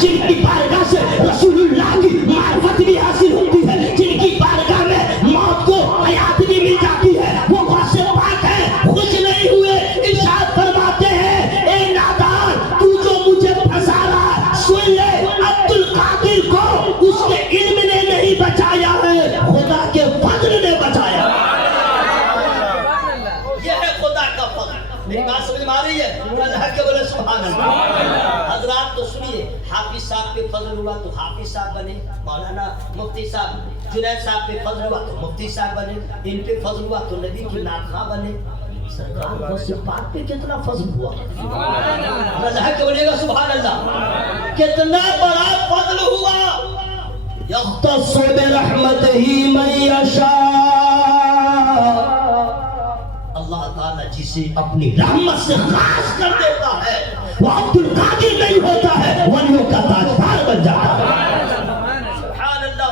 जिनकी बारगाह से रसूलुल्लाह की मार्फत भी हासिल होती है, जिनकी बारगाह में मौत को हयात भी मिल जाती है, वो गौसे पाक है। खुश नहीं हुए, इरशाद फरमाते हैं, ए नादान तू जो मुझे फंसा रहा, सुन ले, अब्दुल कादिर को उसके इल्म ने नहीं बचाया है, खुदा के फजल ने बचाया। ये है खुदा का फजल। मेरी बात समझ में आ रही है? अल्लाह के बोले सुभान अल्लाह। हजरात तो सुनिए, हाफिज साहब पे फजल हुआ तो हाफिज साहब बने, मौलाना मुफ्ती साहब जुनैद साहब पे फजल हुआ तो मुफ्ती साहब बने, इन पे फजल हुआ तो नबी के नाखा बने। सरकार गौसे पाक पे कितना फजल हुआ, अल्लाह के बोलेगा सुभान अल्लाह, कितना बड़ा फजल हुआ। यख्तस्सु बिरहमतिही मन यशा, अल्लाह ताला जिसे अपनी रहमत से खास कर देता है वो अब्दुल कादिर नहीं होता है, वलियों का ताजदार बन जाता है।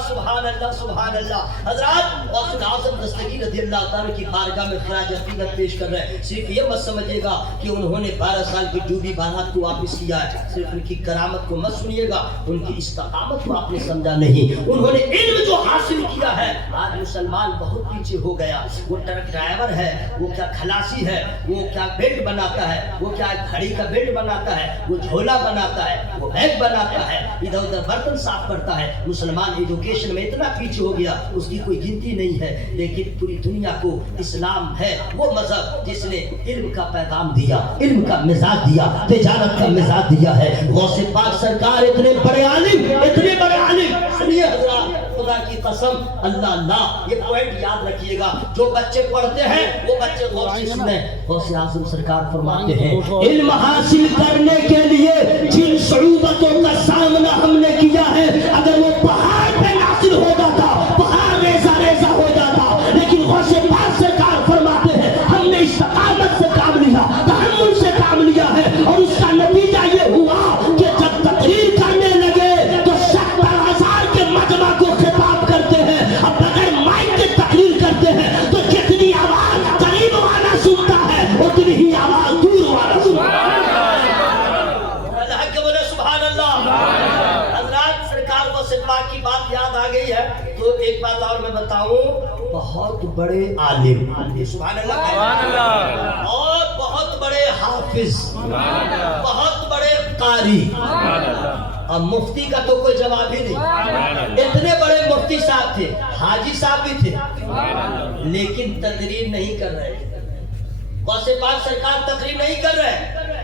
सुभान अल्लाह सुभान अल्लाह। हजरात गौसुल आज़म दस्तगीर रज़ियल्लाहु ताला की बारगाह में खिराज अक़ीदत पेश कर रहे हैं। सिर्फ ये मत समझिएगा कि उन्होंने 12 साल की डूबी बारात को वापस किया है, सिर्फ उनकी करामत को मत सुनिएगा, उनकी इस्तिक़ामत को आपने समझा नहीं। उन्होंने इल्म जो हासिल किया है, आज मुसलमान बहुत पीछे हो गया। वो ट्रक ड्राइवर है, वो क्या खलासी है, वो क्या बेल्ट बनाता है, वो क्या घड़ी का बेल्ट बनाता है, वो झोला बनाता है, वो बैग बनाता है, इधर उधर बर्तन साफ करता है। मुसलमान एजुकेशन में इतना पीछे हो गया, उसकी कोई गिनती नहीं है। लेकिन पूरी दुनिया को इस्लाम है वो मजहब जिसने इल्म का पैगाम दिया, इल्म का मिजाज दिया, तिजारत का मिजाज दिया है। गौसे पाक सरकार इतने बड़े आलिम, इतने बड़े आलिम। सुनिए हजरात, खुदा की कसम, अल्लाह अल्लाह, ये पॉइंट याद रखिएगा। जो बच्चे पढ़ते हैं वो बच्चे गौर से सुने। गौसे आज़म सरकार फरमाते हैं, इल्म हासिल करने के लिए जिन सऊबतों का सामना हमने किया है, अगर वो पहाड़ पे नासिल हो जाता, पहाड़ रेजा रेजा हो जाता, लेकिन गौसे पाक सरकार फरमाते हैं, हमने इस्तिक़ामत से काम लिया, तहम्मुल से काम लिया है, और उसका नतीजा ये हुआ कि जब तकरीर करने लगे तो 70,000 के मजमा को खिताब करते हैं। अब अगर माइक की तकरीर करते हैं तो जितनी आवाज करीब वाला सुनता है उतनी ही आवाज दूर वाला सुनता है। अल्लाह के बोले सुभान अल्लाह। हजरात सरकार को सिर्फ की बात याद आ गई है तो एक बात और मैं बताऊं, बहुत बड़े आलिम, सुभान अल्लाह, और बहुत बड़े हाफिज, बहुत बड़े कारी, अब मुफ्ती का तो कोई जवाब ही नहीं। इतने बड़े मुफ्ती साहब थे, हाजी साहब भी थे, लेकिन तकरीर नहीं कर रहे। गौसे पाक सरकार तकरीर नहीं कर रहे।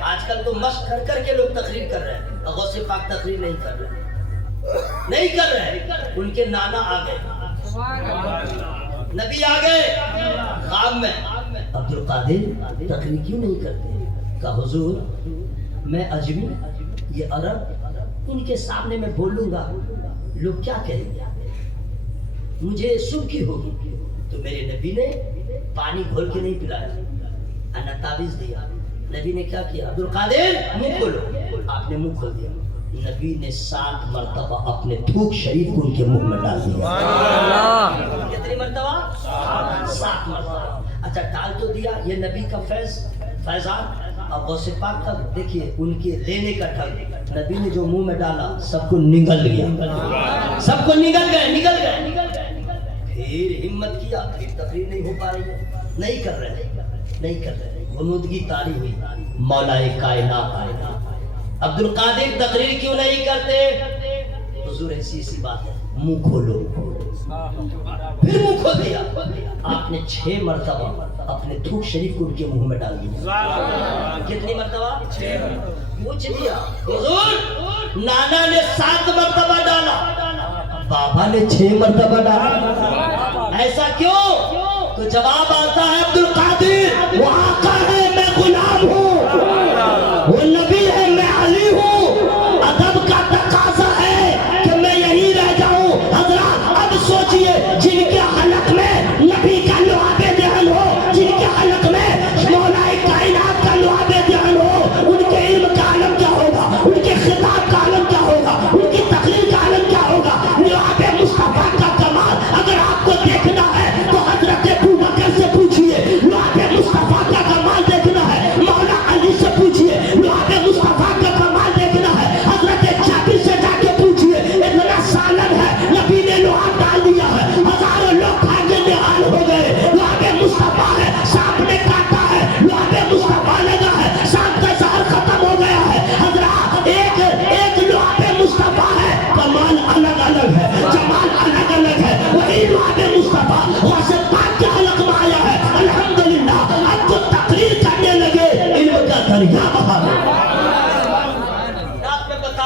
आजकल तो मश्क कर करके लोग तकरीर कर रहे हैं, और गौसे पाक तकरीर नहीं कर रहे, नहीं कर रहे। उनके नाना आ गए, नबी आ गए ख्वाब में, अब्दुल कादिर तकरीर क्यों नहीं करते? कहा हुजूर मैं अजमी, ये अरब, इनके सामने मैं बोलूंगा लोग क्या कहेंगे, मुझे सुर्खी होगी। तो मेरे नबी ने पानी घोल के नहीं पिलाया, अन्ना ताबीज दिया। नबी ने क्या किया? अब्दुल कादिर मुंह खोलो। आपने मुंह खोल दिया। नबी ने 7 मरतबा अपने थूक शरीफ को उनके मुंह में डाल दिया। कितनी मरतबा? 7 मरतबा। अच्छा डाल तो दिया, ये नबी का फैजान। अब गौसे पाक का देखिए, उनके लेने का ढंग, नबी ने जो मुंह में डाला सबको निगल गया, सबको निगल गए। फिर हिम्मत किया, फिर तकरीर नहीं हो पा रही है, नहीं कर रहे, गुनूदगी तारी हुई। मौलाए कायनात अब्दुल कादिर तकरीर क्यों नहीं करते? हुजूर ऐसी बात है, मुंह खोलो। फिर मुंह खोल दिया। आपने 6 मरतबा अपने थूक शरीफ को उनके मुंह में डाल दिया। कितनी मरतबा? 6। पूछ दिया हुजूर, नाना ने 7 मरतबा डाला, बाबा ने 6 मरतबा डाला, ऐसा क्यों? तो जवाब आता है, अब्दुल कादिर वो आका है, मैं गुलाम हूँ, वो नबी है, मैं अली हूँ। अदब का तकाजा है कि मैं यहीं रह जाऊं। हजरात अब सोचिए, जिनके हलक में नबी का लुआबे दहन हो, जिनके हलक में मौलाए कायनात का लुआबे दहन हो, उनके इल्म का आलम क्या होगा, उनके खिताब का आलम क्या होगा, उनकी तकरीर का आलम क्या होगा। लुआबे मुस्तफा का कमाल अगर आपको देखना है तो हजरत अबू बकर से पूछिए, लुआबे मुस्तफा का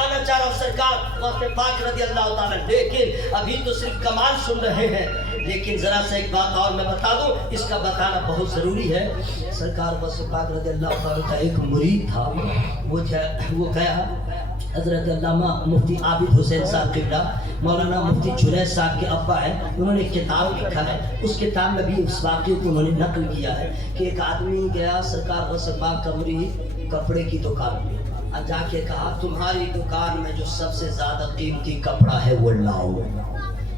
بتانا چاہ رہا ہوں سرکار وقت پاک رضی اللہ تعالیٰ، لیکن ابھی تو صرف کمال سن رہے ہیں، لیکن ذرا سا ایک بات اور میں بتا دوں، اس کا بتانا بہت ضروری ہے۔ سرکار وقت پاک رضی اللہ تعالیٰ کا ایک مرید تھا، وہ گیا حضرت علامہ مفتی عابد حسین صاحب قبلہ، مولانا مفتی جنید صاحب کے ابا ہیں، انہوں نے ایک کتاب لکھا ہے، اس کتاب میں بھی اس واقعے کو انہوں نے نقل کیا ہے کہ ایک آدمی گیا سرکار غوث پاک کا مرید کپڑے کی دکان میں، اور جا کے کہا تمہاری دکان میں جو سب سے زیادہ قیمتی کپڑا ہے وہ لاؤ۔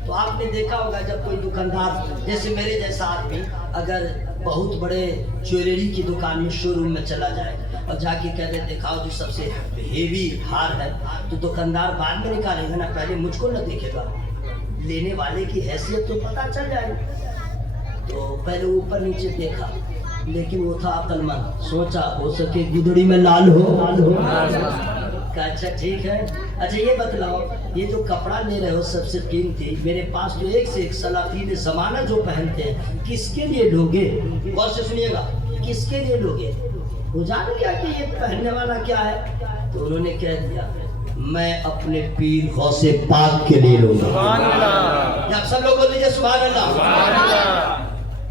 تو آپ نے دیکھا ہوگا جب کوئی دکاندار جیسے میرے جیسا آدمی اگر بہت بڑے جویلری کی دکان میں شو روم میں چلا جائے اور جا کے کہتے دکھاؤ جو سب سے ہیوی ہار ہے، تو دکاندار بعد میں نکالے گا نا، پہلے مجھ کو نہ دیکھے گا، لینے والے کی حیثیت تو پتہ چل جائے۔ تو پہلے اوپر نیچے دیکھا، لیکن وہ تھا عقل مند، سوچا ہو سکے گدڑی میں لال ہو، کہا اچھا ٹھیک ہے، اچھا یہ بتلاؤ یہ جو کپڑا لے رہے ہو سب سے قیمتی، میرے پاس جو ایک سے ایک سلاطین زمانہ جو پہنتے ہیں، کس کے لیے لوگے؟ غور سے سنیے گا، کس کے لیے لوگے؟ وہ جان گیا کہ یہ پہننے والا کیا ہے، تو انہوں نے کہہ دیا میں اپنے پیر غوث پاک کے لیے لوں گا۔ جب سب لوگ بول دیجیے سبحان اللہ۔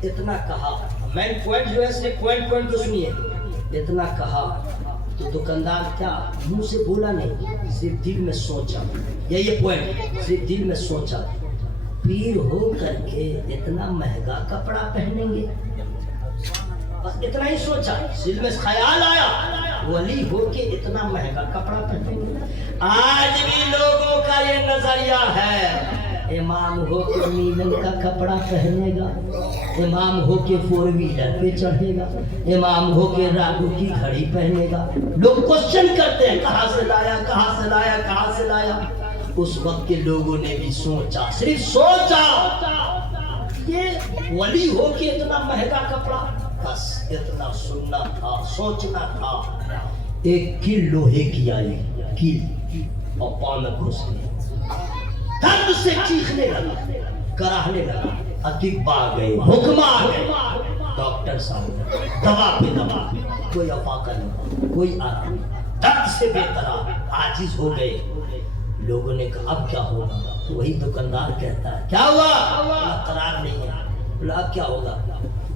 اتنا کہا، مین پوائنٹ جو ہے صرف پوائنٹ کو سنیے، اتنا کہا تو دکاندار کیا منہ سے بولا نہیں، صرف دل میں سوچا، یہ پوائنٹ، صرف دل میں سوچا پیر ہو کر کے اتنا مہنگا کپڑا پہنیں گے، بس اتنا ہی سوچا، دل میں خیال آیا ولی ہو کے اتنا مہنگا کپڑا پہنیں گے۔ آج بھی لوگوں کا یہ نظریہ ہے امام ہو کے نیلم کا کپڑا پہنے گا، امام ہو کے فور ویلر پہ چڑھے گا، امام ہو کے راگو کی گھڑی پہنے گا۔ لوگ کوشچن کرتے ہیں کہاں سے لایا، کہاں سے لایا، کہاں سے لایا۔ اس وقت کے لوگوں نے بھی سوچا، صرف سوچا یہ ولی ہو کے اتنا مہنگا کپڑا، بس اتنا سننا تھا، سوچنا تھا۔ ایک کل لوہے کی آئی، کل، اور پاؤں میں گھس گئی، درد سے چیخنے لگا، کراہنے لگا، اطباء آ گئے، حکم آ گئے، ڈاکٹر صاحب دوا پہ دوا، کوئی افاقہ نہیں، کوئی آرام نہیں، درد سے بے قرار، عاجز ہو گئے۔ لوگوں نے کہا اب کیا ہوگا؟ تو وہی دکاندار کہتا ہے کیا ہوا؟ قرار نہیں ہے۔ بولا اب کیا ہوگا؟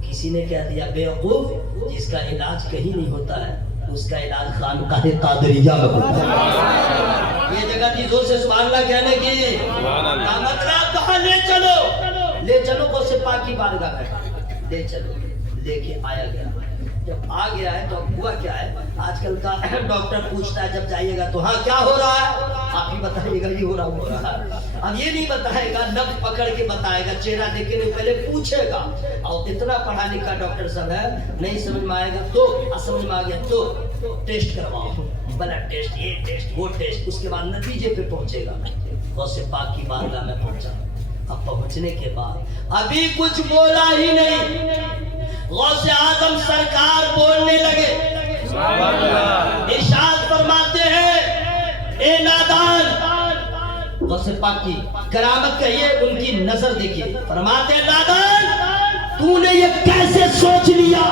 کسی نے کہہ دیا بیوقوف، جس کا علاج کہیں نہیں ہوتا ہے اس کا علاج خانقاہ قادریہ میں ہوتا ہے۔ یہ جگہ تھی زور سے سبحان اللہ کہنے کی، کا مطلب کہاں لے چلو، لے چلو غوث پاک کی بارگاہ میں، لے چلو، لے کے آیا گیا۔ جب آ گیا ہے تو ہوا کیا ہے، آج کل کا ڈاکٹر پوچھتا ہے جب جائیے گا تو ہاں کیا ہو رہا ہے، آپ ہی بتائیے گا یہ ہو رہا ہے۔ اب یہ نہیں بتائے گا، نبض پکڑ کے بتائے گا، چہرہ دیکھے نہیں پہلے پوچھے گا۔ اور اتنا پڑھا لکھا ڈاکٹر صاحب ہے، نہیں سمجھ میں آئے گا تو سمجھ میں آ گیا تو ٹیسٹ کرواؤ، بلڈ ٹیسٹ، یہ ٹیسٹ، وہ ٹیسٹ، اس کے بعد نتیجے پہ پہنچے گا۔ غوث پاک کی بارگاہ میں پہنچا، اب پہنچنے کے بعد ابھی کچھ بولا ہی نہیں، غوث اعظم سرکار بولنے لگے، ارشاد فرماتے ہیں اے نادان، غوث پاک کی کرامت کہیے، ان کی نظر دیکھیے، فرماتے ہیں نادان تو نے یہ کیسے سوچ لیا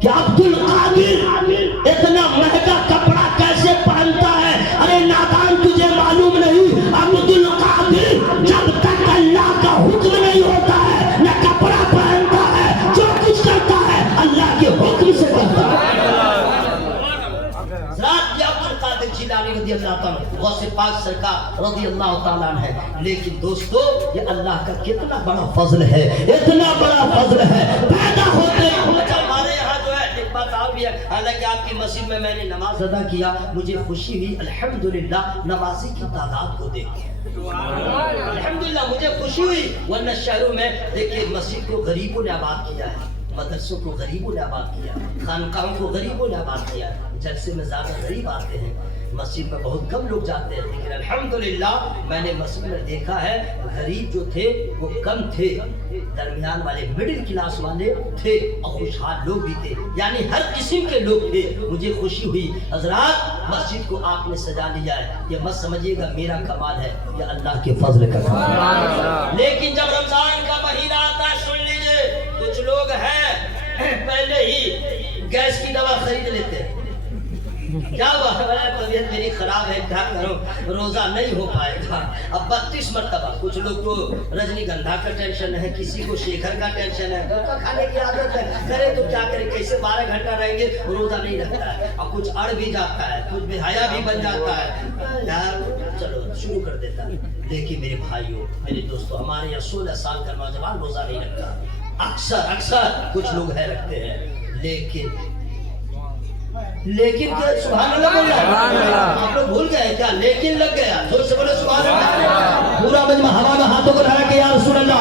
کہ عبد القادر اتنا مہنگا کپڑا کیسے پہنتا ہے؟ ارے نادان تجھے معلوم نہیں، عبد القادر جب تک اللہ کا حکم نہیں ہوتا ہے نہ کپڑا پہنتا ہے، جو کچھ کرتا ہے اللہ کے حکم سے کرتا ہے۔ رات یہ عبد القادر جیلانی رضی اللہ تعالیٰ غوث پاک سرکار رضی اللہ تعالیٰ عنہ ہے، لیکن دوستو یہ اللہ کا کتنا بڑا فضل ہے، اتنا بڑا فضل ہے، پیدا ہوتے ہیں۔ ہمارے یہاں جو ہے ایک بات آپ بھی ہے، حالانکہ آپ کی مسجد میں نے نماز ادا کیا، مجھے خوشی ہوئی الحمدللہ نمازی کی تعداد کو دیکھ کے، الحمدللہ مجھے خوشی ہوئی، ورنہ شہروں میں دیکھیے مسجد کو غریبوں نے آباد کیا ہے، مدرسوں کو غریبوں نے آباد کیا، خانقاہوں کو غریبوں نے آباد کیا، جلسے میں زیادہ غریب آتے ہیں، مسجد میں بہت کم لوگ جاتے ہیں، لیکن الحمدللہ میں نے مسجد میں دیکھا ہے غریب جو تھے وہ کم تھے، درمیان والے مڈل کلاس والے تھے، اور خوشحال لوگ بھی تھے، یعنی ہر قسم کے لوگ تھے۔ مجھے خوشی ہوئی حضرات مسجد کو آپ نے سجا لیا ہے، یہ مت سمجھیے گا میرا کمال ہے، یہ اللہ کے فضل کا کمال ہے۔ لیکن جب رمضان کا مہینہ آتا ہے سن لیجئے، کچھ لوگ ہیں پہلے ہی گیس کی دوا خرید لیتے ہیں، क्या हुआ? तबीयत मेरी खराब है, क्या करूं, रोजा नहीं हो पाएगा। अब 32 मरतबा। कुछ लोग को रजनीगंधा का टेंशन है, किसी को शेखर का टेंशन है, घर का खाने की आदत है, करे तो क्या करे, कैसे 12 घंटा रहेंगे, रोजा नहीं रखता है। अब कुछ अड़ भी जाता है, कुछ बेहया भी बन जाता है यार। चलो शुरू कर देता है। देखिए मेरे भाइयों, मेरे दोस्तों, हमारे यहाँ 16 साल का नौजवान रोजा नहीं रखता। अक्सर कुछ लोग है रखते हैं, लेकिन क्या सुभान अल्लाह बोल रहा है? आप लोग भूल गए क्या? लेकिन लग गया, जोर से बोले सुभान अल्लाह। पूरा मजमा हवा में हाथों को उठा के या रसूल अल्लाह।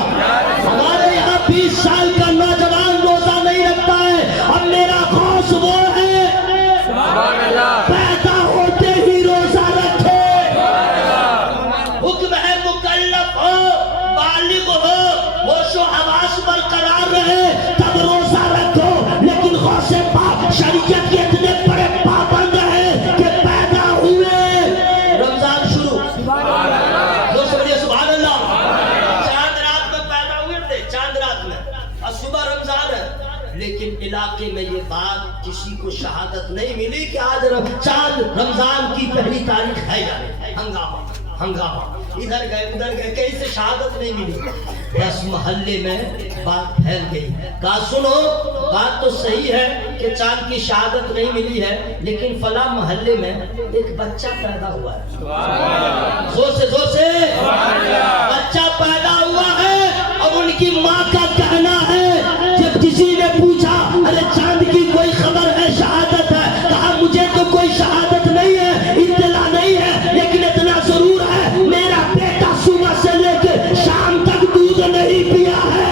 हमारे यहाँ 20 साल का नौजवान रोजा नहीं रखता है। अब मेरा खौफ वो है पैदा होते ही रोजा रखे। हुक्म है मुकल्लफ हो, बालिग हो, होशो हवास बरकरार रहे तब रोजा रखो। लेकिन गौसे पाक शरीयत के इतने बड़े पाबंद है कि पैदा हुए रमजान शुरू, दोस्तों बोलिए सुभान अल्लाह। चांद रात में पैदा हुए थे, चांद रात में, और सुबह रमजान है। लेकिन इलाके में ये बात किसी को शहादत नहीं मिली कि आज चांद रमजान की पहली तारीख है। हंगामा, इधर गए उधर गए, कहीं से शहादत नहीं मिली। बस मोहल्ले में बात फैल गई। कहा सुनो, बात तो सही है कि चांद की शहादत नहीं मिली है, लेकिन फला मोहल्ले में एक बच्चा पैदा हुआ है। जोर से बच्चा पैदा हुआ है। और उनकी माँ का कहना है, जब किसी ने पूछा अरे चांद की कोई खबर है, शहादत है, कहा मुझे तो कोई शहादत नहीं है, इत्तला नहीं है, लेकिन इतना जरूर है मेरा बेटा सुबह से लेकर शाम तक दूध नहीं पिया है।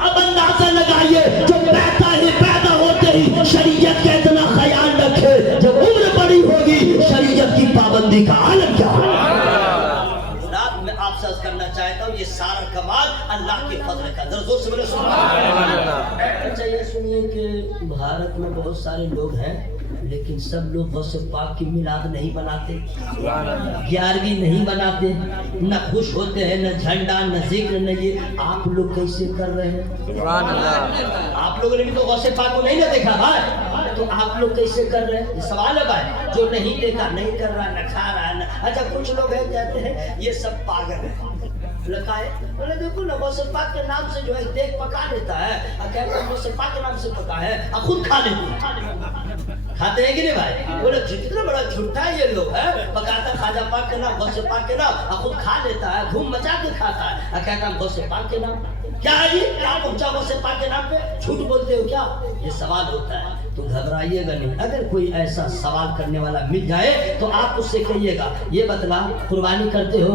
अब अंदाजा लगाइए, जो पैदा होते ही शरीयत का इतना ख्याल रखे, जब उम्र बड़ी होगी शरीयत की पाबंदी का आलम क्या है। रात में आपसे अर्ज करना चाहता हूँ, ये सारा कमाल अल्लाह के फजल का। जोर से बोले सुभान अल्लाह। अच्छा ये सुनिए कि भारत में बहुत सारे लोग हैं, लेकिन सब लोग गौसे पाक की मिलाद नहीं बनाते, 11वीं नहीं बनाते, न खुश होते हैं, न झंडा न जिक्र न ये। आप लोग कैसे कर रहे हैं? आप लोगों ने भी तो गौसे पाक को नहीं ना देखा भाई, तो आप लोग कैसे कर रहे हैं? ये सवाल है भाई। जो नहीं देखा नहीं कर रहा, न खा रहा है। अच्छा कुछ लोग हैं कहते हैं ये सब पागल है, लगा है, बोले देखो ना गौसे पाक के नाम से जो है देख पका लेता है, और कहते हैं गौसे पाक के नाम से पका है, और खुद खा लेते खाते हैं कि नहीं भाई? बोले जितना बड़ा झूठा ये लोग है, पकाता खाजा पाक के नाम, गौसे पाक के नाम, और खुद खा लेता है, धूम मचा के खाता है, और कहता है गौसे पाक के नाम। क्या है जी, क्या पहुंचा गौसे पाक के नाम पे? झूठ बोलते हो क्या? ये सवाल होता है, तो घबराइएगा नहीं। अगर कोई ऐसा सवाल करने वाला मिल जाए तो आप उससे कहिएगा, ये बतला कुर्बानी करते हो?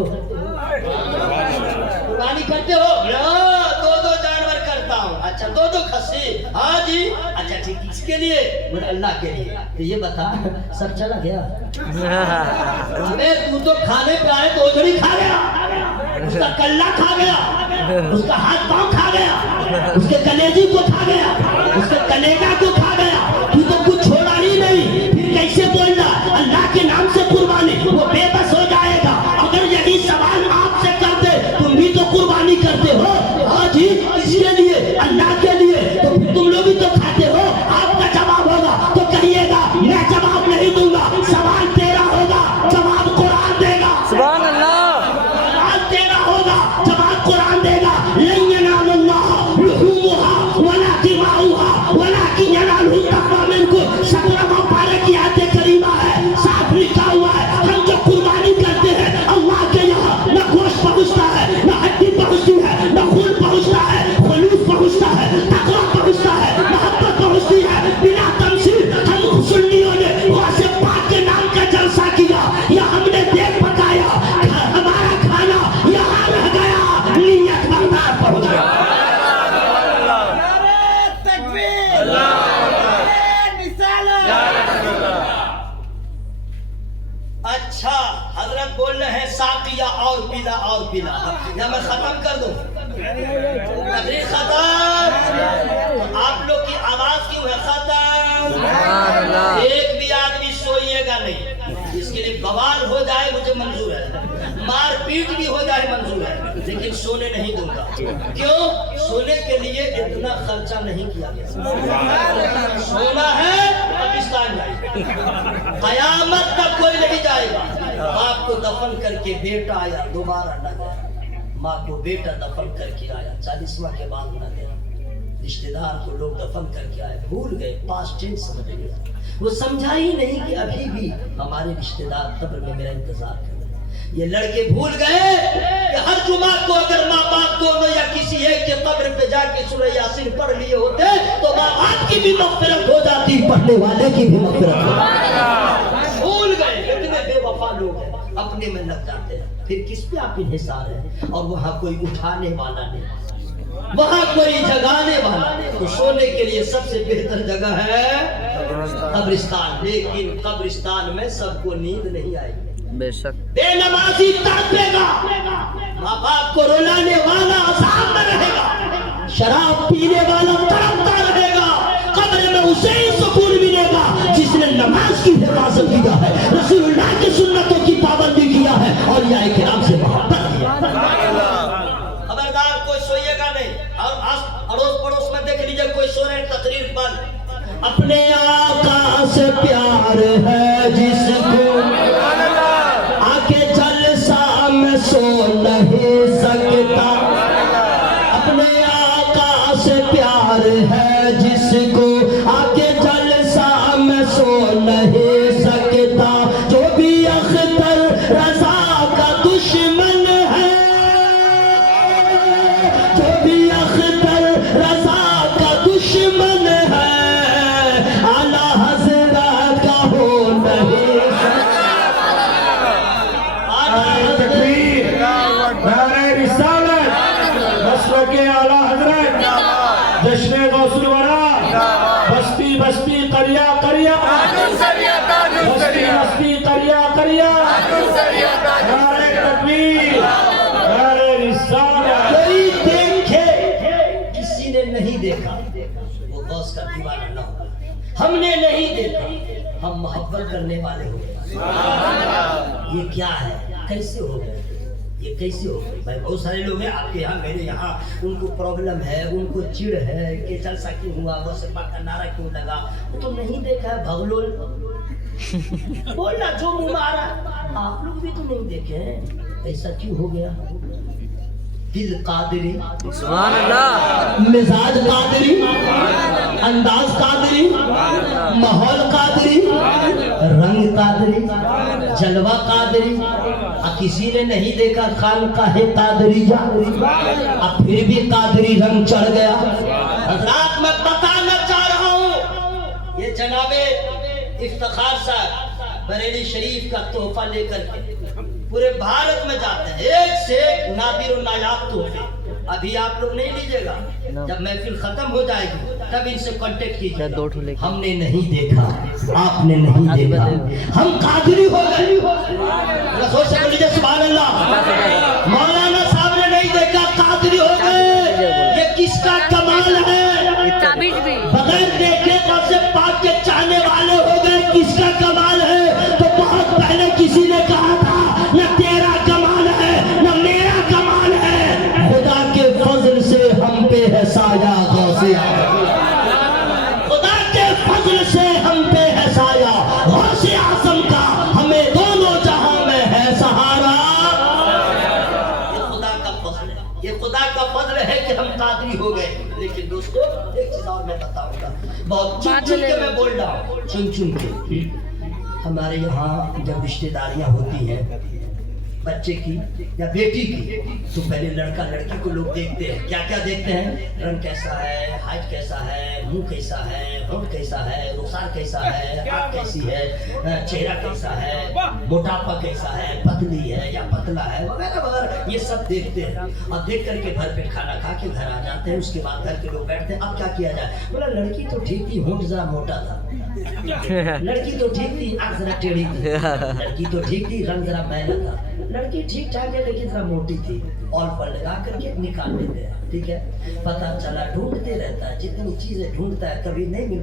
कुर्बानी करते हो? दो जानवर करता हूँ। अच्छा 2 खस्सी? हाँ जी। अच्छा ठीक, किसके लिए? बोले अल्लाह के लिए। तो ये बता सब चला गया? अबे तू तो खाने पे आए तो उधड़ी खा गया, उसका कल्ला खा गया, उसका हाथ पांव खा गया, उसके कलेजी को खा गया, उसके कलेजा को खा गया, तू तो कुछ छोड़ा ही नहीं। फिर कैसे बोल रहा अल्लाह के नाम से कुर्बानी? वो बेबस हो जाएगा। अगर यही सवाल आपसे करते, तुम भी तो कुर्बानी करते हो। हाँ जी, इसके लिए, अल्लाह के लिए, तो फिर तुम लोग भी तो खाते हो। आपका जवाब होगा तो कहिएगा मैं जवाब नहीं दूंगा, सवाल तेरा होगा, जवाब कुरान देगा। सुभान अल्लाह। सवाल तेरा होगा, जवाब कुरान देगा। लन यनालुल्लाह लुहूमुहा वला दिमाउहा वलाकिन यनालुहु तक़वा मिनकुम। 17वां पारे की आयत करीमा है, साफ लिखा हुआ है, हम जो कुर्बानी करते हैं अल्लाह के यहाँ न गोश्त पहुँचता है, न हड्डी पहुँचती है, न खून पहुँचता है, खुलूस पहुँचता है, तक़वा पहुँचता है, मोहब्बत पहुँचती है। बिना तमसील हम सुन्नियों ने गौसे पाक के नाम का जलसा किया, या हमने देख पकाया, हमारा खाना यहाँ रह गया, नियत बर्बाद पहुँच गया। अच्छा हजरत बोल रहे हैं साकिया और पीला और पीला, या मैं खत्म कर दूं? तकरीर खत्म। आप लोग की आवाज क्यों है खत्म? एक भी आदमी सोइएगा नहीं। اس کے لیے بوال ہو جائے مجھے منظور ہے، مار پیٹ بھی ہو جائے منظور ہے، لیکن سونے نہیں دوں گا۔ کیوں؟ سونے کے لیے اتنا خرچہ نہیں کیا گیا۔ سونا ہے پاکستان جائے، قیامت تک کوئی نہیں جائے گا۔ باپ کو دفن کر کے بیٹا آیا دوبارہ نہ گیا، ماں کو بیٹا دفن کر کے آیا 40واں کے بعد نہ گیا، رشتہ دار کو لوگ دفن کر کے آئے، بھول گئے، پاسٹ ٹینس سمجھ گئے، وہ سمجھا ہی نہیں کہ ابھی بھی ہمارے رشتہ دار قبر میں میرا انتظار کر رہے ہیں۔ یہ لڑکے بھول گئے کہ ہر جمعہ کو اگر ماں باپ دونوں یا کسی ایک کے قبر پہ جا کے سورہ یاسین پڑھ لیے ہوتے تو ماں باپ کی بھی مغفرت ہو جاتی، پڑھنے والے کی بھی مغفرت ہو جاتی۔ بھول گئے، اتنے بے وفا لوگ ہیں، اپنے میں لگ جاتے ہیں، پھر کس پہ آپ انحصار ہے؟ اور وہاں کوئی اٹھانے والا نہیں، وہاں کوئی جگانے والا نہیں۔ تو سونے کے لیے سب سے بہتر جگہ ہے قبرستان، لیکن قبرستان میں سب کو نیند نہیں آئے گی، بے شک بے نمازی تڑپے گا، ماں باپ کو رلانے والا عذاب میں رہے گا، شراب پینے والا تڑپتا رہے گا، قبر میں اسے ہی سکون ملے گا جس نے نماز کی حفاظت کیا ہے، رسول اللہ کی سنتوں کی پابندی کیا ہے، اور یا کرام سے محبت کیا ہے۔ خبردار کوئی سوئیے گا نہیں، اور اڑوس پڑوس میں دیکھ لیجئے کوئی سو رہے تقریر پر، اپنے آقا سے پیار ہے جس کو آکے جلسہ میں سو نہیں سکتا، اپنے آقا سے پیار ہے جس کو آکے جلسہ میں سو نہیں سکتا، جو بھی اختر رضا کا دشمن ہے، جو بھی اختر رضا کا دشمن ہے، اعلیٰ حضرت کا ہو نہیں تکبیر، نعرہ رسالت، مسلک اعلیٰ حضرت، جشن غوث الورا، بستی بستی قریہ قریہ، بستی بستی قریہ قریہ، نعرہ تکبیر، نعرہ رسالت۔ کوئی دیکھے، کسی نے نہیں دیکھا وہ غوث کا دیوانہ نہ ہوگا، ہم نے نہیں دیکھا ہم محبت کرنے والے ہو گئے۔ یہ کیا ہے؟ کیسے ہو گئے؟ یہ کیسے ہو گئے؟ بھائی بہت سارے لوگ ہیں آپ کے یہاں میرے یہاں، ان کو پرابلم ہے، ان کو چڑ ہے کہ جلسہ کیوں ہوا، غوث پاک کا نعرہ کیوں لگا، وہ تو نہیں دیکھا ہے بھگلول بولنا جو منہ میں آ رہا ہے، آپ لوگ بھی تو نہیں دیکھے ہیں، ایسا کیوں ہو گیا؟ دل قادری، سبحان اللہ، مزاج قادری، انداز قادری، ماحول قادری، رنگ قادری، جلوہ قادری، کسی نے نہیں دیکھا خانقاہ قادری جا، اب پھر بھی قادری رنگ چڑھ گیا۔ حضرات میں بتانا چاہ رہا ہوں، یہ جناب افتخار صاحب بریلی شریف کا تحفہ لے کر کے پورے بھارت میں جاتے ہیں، ایک سے ایک نادر و نایاب تحفے، ابھی آپ لوگ نہیں لیجئے گا، جب محفل ختم ہو جائے گی تب ان سے کانٹیکٹ کیجئے۔ ہم نے نہیں دیکھا، آپ نے نہیں دیکھا، ہم قادری ہو گئے۔ رسول سے بولیے سبحان اللہ۔ مولانا صاحب نے نہیں دیکھا، قادری ہو گئے، یہ کس کا کمال ہے؟ بغیر دیکھے غوث پاک کے چاہنے والے ہو گئے، کس کا کمال ہے؟ تو بہت پہلے کسی نے کہا تھا نہ تیرا کمال ہے نہ میرا کمال ہے، خدا کے فضل سے ہم پہ ہے سایہ غوث اعظم، خدا کے فضل سے ہم پہ ہے سایہ غوث اعظم کا، ہمیں دونوں جہاں میں ہے سہارا۔ یہ خدا کا فضل ہے، یہ خدا کا فضل ہے کہ ہم قادری ہو گئے۔ لیکن دوستو ایک چیز اور میں بتاؤں گا، بہت چن چن کے میں بول رہا ہوں، چن چن کے۔ ہمارے یہاں جب رشتہ داریاں ہوتی ہیں بچے کی یا بیٹی کی، تو پہلے لڑکا لڑکی کو لوگ دیکھتے ہیں، کیا کیا دیکھتے ہیں؟ رنگ کیسا ہے، ہائٹ کیسا ہے، منہ کیسا ہے، ہونٹ کیسا ہے، رخسار کیسا ہے، آنکھ کیسی ہے، چہرہ کیسا ہے، موٹاپا کیسا ہے، پتلی ہے یا پتلا ہے، وغیرہ وغیرہ، یہ سب دیکھتے ہیں، اور دیکھ کر کے گھر پہ کھانا کھا کے گھر آ جاتے ہیں۔ اس کے بعد گھر کے لوگ بیٹھتے ہیں، اب کیا کیا جائے؟ بولا لڑکی تو ٹھیک تھی، ہونٹ ذرا موٹا تھا، لڑکی تو ٹھیک تھی، آنکھ ذرا ٹیڑھی تھی، لڑکی تو ٹھیک تھی، رنگ ذرا میلا تھا، لڑکی ٹھیک ٹھاک ہے لیکن ذرا موٹی تھی، اور پر لگا کر کے نکال دیتے ہیں، ٹھیک ہے؟ پتہ چلا ڈھونڈتے رہتا ہے، جتنی چیزیں ڈھونڈتا ہے کبھی نہیں ملتی۔